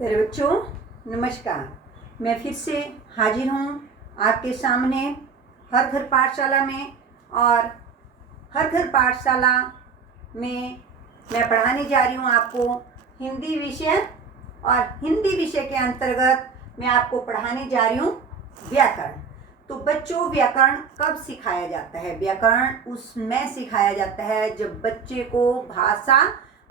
मेरे बच्चों नमस्कार। मैं फिर से हाजिर हूँ आपके सामने हर घर पाठशाला में। और हर घर पाठशाला में मैं पढ़ाने जा रही हूँ आपको हिंदी विषय। और हिंदी विषय के अंतर्गत मैं आपको पढ़ाने जा रही हूँ व्याकरण। तो बच्चों, व्याकरण कब सिखाया जाता है? व्याकरण उसमें सिखाया जाता है जब बच्चे को भाषा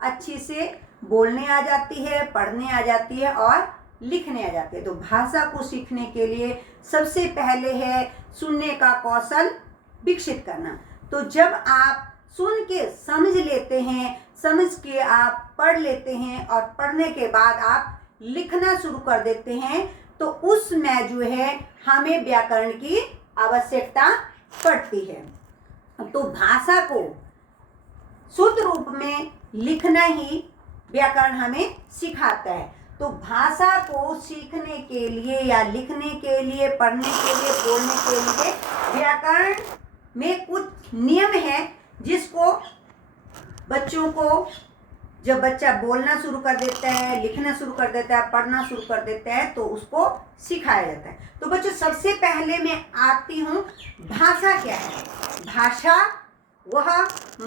अच्छी से बोलने आ जाती है, पढ़ने आ जाती है और लिखने आ जाती है। तो भाषा को सीखने के लिए सबसे पहले है सुनने का कौशल विकसित करना। तो जब आप सुन के समझ लेते हैं, समझ के आप पढ़ लेते हैं और पढ़ने के बाद आप लिखना शुरू कर देते हैं, तो उसमें जो है हमें व्याकरण की आवश्यकता पड़ती है। तो भाषा को शुद्ध रूप में लिखना ही व्याकरण हमें सिखाता है। तो भाषा को सीखने के लिए या लिखने के लिए, पढ़ने के लिए, बोलने के लिए व्याकरण में कुछ नियम है जिसको बच्चों को, जब बच्चा बोलना शुरू कर देता है, लिखना शुरू कर देता है, पढ़ना शुरू कर देता है, तो उसको सिखाया जाता है। तो बच्चों, सबसे पहले मैं आती हूँ, भाषा क्या है? भाषा वह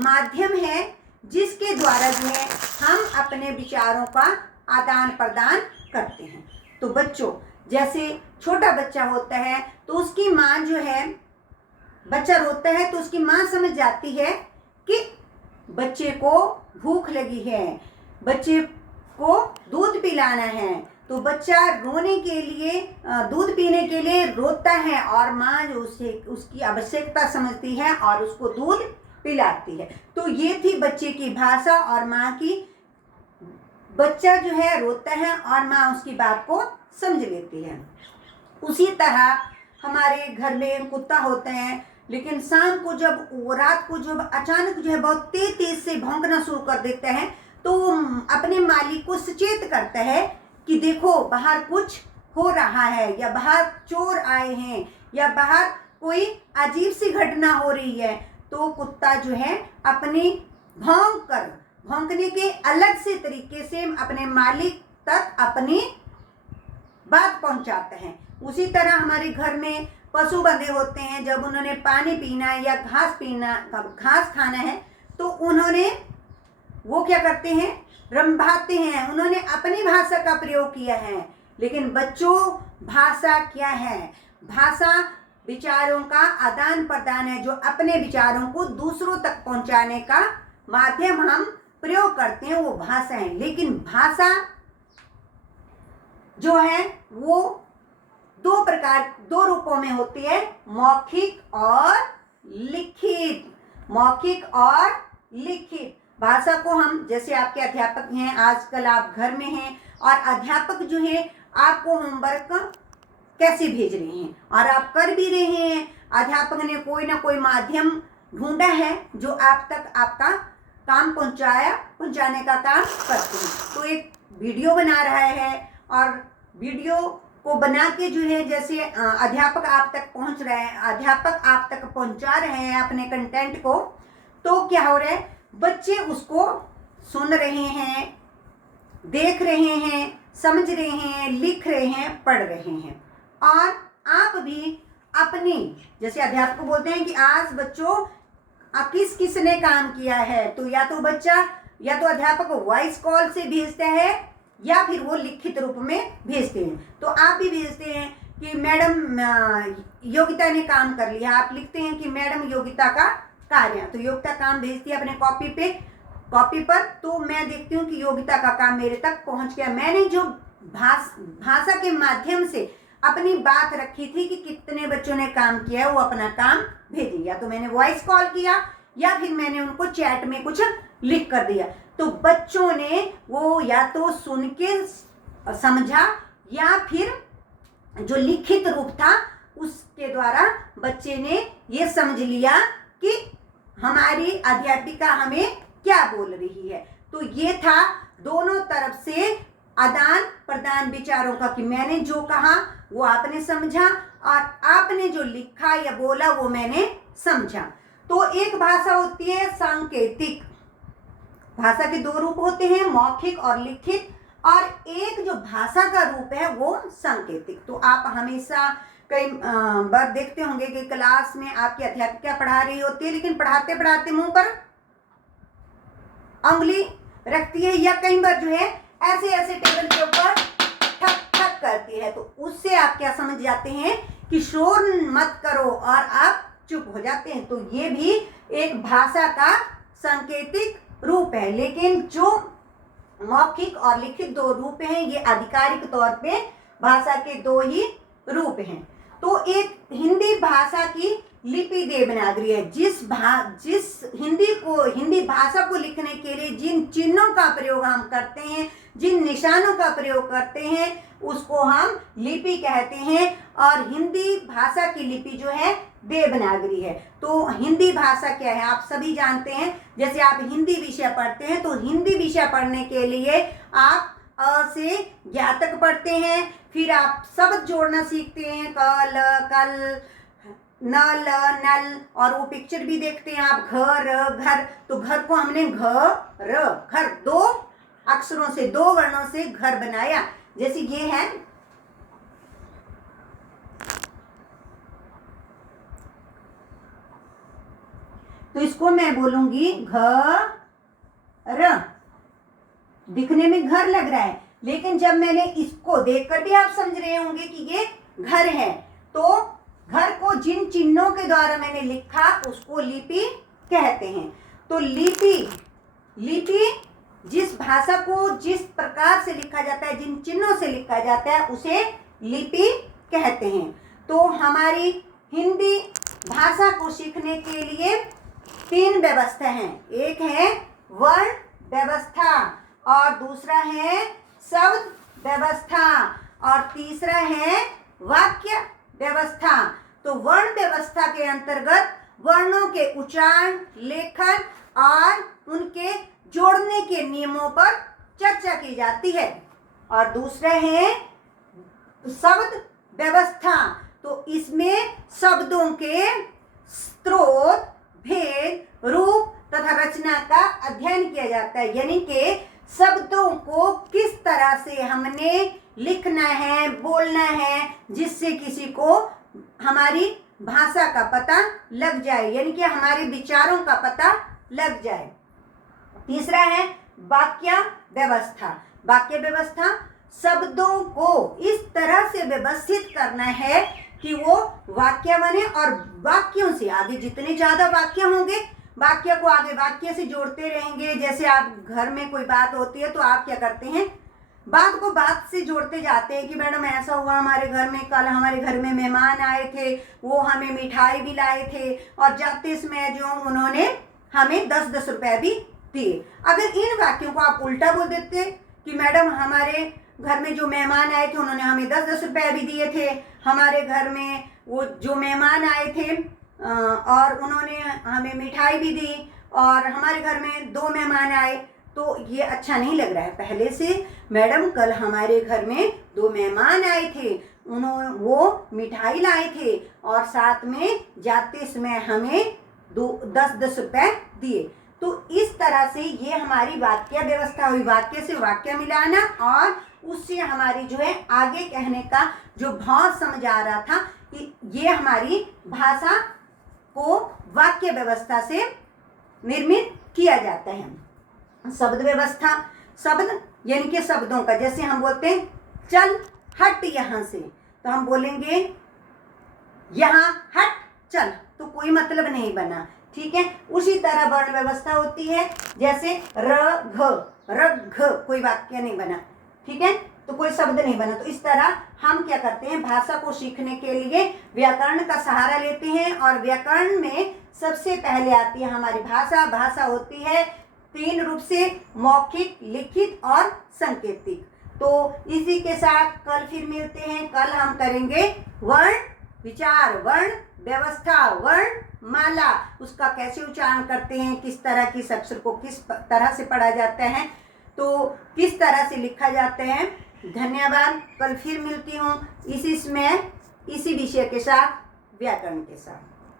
माध्यम है जिसके द्वारा जो है हम अपने विचारों का आदान प्रदान करते हैं। तो बच्चों, जैसे छोटा बच्चा होता है तो उसकी माँ जो है, बच्चा रोता है तो उसकी माँ समझ जाती है कि बच्चे को भूख लगी है, बच्चे को दूध पिलाना है। तो बच्चा रोने के लिए, दूध पीने के लिए रोता है और माँ जो उसे उसकी आवश्यकता समझती है और उसको दूध पिलाती है। तो ये थी बच्चे की भाषा और माँ की। बच्चा जो है रोता है और माँ उसकी बात को समझ लेती है। उसी तरह हमारे घर में कुत्ता होते हैं, लेकिन शाम को जब रात को जब अचानक जो है बहुत तेज तेज से भौंकना शुरू कर देता है, तो वो अपने मालिक को सचेत करता है कि देखो बाहर कुछ हो रहा है, या बाहर चोर आए हैं, या बाहर कोई अजीब सी घटना हो रही है। तो कुत्ता जो है अपनी भौंकने के अलग से तरीके से अपने मालिक तक अपनी बात पहुंचाते हैं। उसी तरह हमारे घर में पशु बंधे होते हैं, जब उन्होंने पानी पीना है या घास खाना है, तो उन्होंने वो क्या करते हैं? रंभाते हैं। उन्होंने अपनी भाषा का प्रयोग किया है। लेकिन बच्चों, भाषा क्या है? भाषा विचारों का आदान प्रदान है, जो अपने विचारों को दूसरों तक पहुंचाने का माध्यम हम प्रयोग करते हैं, वो भाषा है। लेकिन भाषा जो है वो दो रूपों में होती है, मौखिक और लिखित। मौखिक और लिखित भाषा को हम, जैसे आपके अध्यापक हैं, आजकल आप घर में हैं और अध्यापक जो है आपको होमवर्क कैसे भेज रहे हैं और आप कर भी रहे हैं। अध्यापक ने कोई ना कोई माध्यम ढूंढा है जो आप तक आपका काम पहुंचाने का काम करते हैं। तो एक वीडियो बना रहा है और वीडियो को बना के जो है, जैसे अध्यापक आप तक पहुंच रहे हैं, अध्यापक आप तक पहुंचा रहे हैं अपने कंटेंट को, तो क्या हो रहा है? बच्चे उसको सुन रहे हैं, देख रहे हैं, समझ रहे हैं, लिख रहे हैं, पढ़ रहे हैं। और आप भी अपनी, जैसे अध्यापक को बोलते हैं कि आज बच्चों किसने काम किया है, तो या तो बच्चा या तो अध्यापक वॉइस कॉल से भेजता है या फिर वो लिखित रूप में भेजते हैं। तो आप भी भेजते हैं कि मैडम योगिता ने काम कर लिया, आप लिखते हैं कि मैडम योगिता का कार्य, तो योगिता काम भेजती है अपने कॉपी पर। तो मैं देखती हूँ कि योगिता का काम मेरे तक पहुंच गया। मैंने जो भाषा के माध्यम से अपनी बात रखी थी कि कितने बच्चों ने काम किया है, वो अपना काम भेजे, या तो मैंने वॉइस कॉल किया या फिर मैंने उनको चैट में कुछ लिख कर दिया। तो बच्चों ने वो या तो सुन के समझा या फिर जो लिखित रूप था उसके द्वारा बच्चे ने ये समझ लिया कि हमारी अध्यापिका हमें क्या बोल रही है। तो ये था दोनों तरफ से आदान प्रदान विचारों का, कि मैंने जो कहा वो आपने समझा और आपने जो लिखा या बोला वो मैंने समझा। तो एक भाषा होती है सांकेतिक। भाषा के दो रूप होते हैं, मौखिक और लिखित। और एक जो भाषा का रूप है वो सांकेतिक। तो आप हमेशा कई बार देखते होंगे कि क्लास में आपकी अध्यापिका पढ़ा रही होती है, लेकिन पढ़ाते पढ़ाते मुंह पर उंगली रखती है या कई बार जो है ऐसे ऐसे टेबल के ऊपर ठक ठक करती है। तो उससे आप क्या समझ जाते हैं कि शोर मत करो और आप चुप हो जाते हैं। तो ये भी एक भाषा का सांकेतिक रूप है। लेकिन जो मौखिक और लिखित दो रूप हैं, ये आधिकारिक तौर पे भाषा के दो ही रूप हैं। तो एक हिंदी भाषा की लिपि देवनागरी है। जिस हिंदी भाषा को लिखने के लिए जिन चिन्हों का प्रयोग हम करते हैं, जिन निशानों का प्रयोग करते हैं, उसको हम लिपि कहते हैं। और हिंदी भाषा की लिपि जो है देवनागरी है। तो हिंदी भाषा क्या है आप सभी जानते हैं। जैसे आप हिंदी विषय पढ़ते हैं, तो हिंदी विषय पढ़ने के लिए आप अ से ज्ञ तक पढ़ते हैं, फिर आप शब्द जोड़ना सीखते हैं, क ल कल न ल नल, और वो पिक्चर भी देखते हैं आप घर घर। तो घर को हमने घर दो अक्षरों से, दो वर्णों से घर बनाया। जैसे ये है, तो इसको मैं बोलूंगी घर। दिखने में घर लग रहा है, लेकिन जब मैंने इसको देखकर भी आप समझ रहे होंगे कि ये घर है। तो घर को जिन चिन्हों के द्वारा मैंने लिखा उसको लिपि कहते हैं। तो लिपि जिस भाषा को जिस प्रकार से लिखा जाता है, जिन चिन्हों से लिखा जाता है, उसे लिपि कहते हैं। तो हमारी हिंदी भाषा को सीखने के लिए तीन व्यवस्था हैं। एक है वर्ण व्यवस्था, और दूसरा है शब्द व्यवस्था, और तीसरा है वाक्य व्यवस्था। तो वर्ण व्यवस्था के अंतर्गत वर्णों के उच्चारण, लेखन और उनके जोड़ने के नियमों पर चर्चा की जाती है। और दूसरा है शब्द व्यवस्था। तो इसमें शब्दों के स्रोत, भेद, रूप तथा रचना का अध्ययन किया जाता है। यानी कि शब्दों को किस तरह से हमने लिखना है, बोलना है, जिससे किसी को हमारी भाषा का पता लग जाए, यानी कि हमारे विचारों का पता लग जाए। तीसरा है वाक्य व्यवस्था। वाक्य व्यवस्था शब्दों को इस तरह से व्यवस्थित करना है कि वो वाक्य बने, और वाक्यों से आगे जितने ज़्यादा वाक्य होंगे, वाक्य को आगे वाक्य से जोड़ते रहेंगे। जैसे आप घर में कोई बात होती है तो आप क्या करते हैं, बात को बात से जोड़ते जाते हैं कि मैडम ऐसा हुआ हमारे घर में, कल हमारे घर में मेहमान आए थे, वो हमें मिठाई भी लाए थे, और जाते समय जो उन्होंने हमें 10-10 रुपए भी दिए। अगर इन वाक्यों को आप उल्टा बोल देते कि मैडम हमारे घर में जो मेहमान आए थे उन्होंने हमें 10-10 रुपए भी दिए थे, हमारे घर में वो जो मेहमान आए थे और उन्होंने हमें मिठाई भी दी, और हमारे घर में 2 मेहमान आए, तो ये अच्छा नहीं लग रहा है। पहले से मैडम कल हमारे घर में 2 मेहमान आए थे, वो मिठाई लाए थे, और साथ में जाते समय हमें 10-10 रुपए दिए। तो इस तरह से ये हमारी वाक्य व्यवस्था हुई। वाक्य से वाक्य मिलाना, और उससे हमारी जो है आगे कहने का जो भाव समझ आ रहा था कि ये हमारी भाषा को वाक्य व्यवस्था से निर्मित किया जाता है। शब्द व्यवस्था, शब्द यानी कि शब्दों का, जैसे हम बोलते हैं चल हट यहाँ से, तो हम बोलेंगे यहाँ हट चल, तो कोई मतलब नहीं बना, ठीक है। उसी तरह वर्ण व्यवस्था होती है, जैसे रघ, कोई वाक्य नहीं बना, ठीक है, तो कोई शब्द नहीं बना। तो इस तरह हम क्या करते हैं, भाषा को सीखने के लिए व्याकरण का सहारा लेते हैं, और व्याकरण में सबसे पहले आती है हमारी भाषा। भाषा होती है 3 रूप से, मौखिक, लिखित और सांकेतिक। तो इसी के साथ कल फिर मिलते हैं। कल हम करेंगे वर्ण विचार, वर्ण व्यवस्था, वर्ण माला, उसका कैसे उच्चारण करते हैं, किस तरह की अक्षर को किस तरह से पढ़ा जाता है, तो किस तरह से लिखा जाता है। धन्यवाद। कल फिर मिलती हूँ इसी विषय के साथ, व्याकरण के साथ।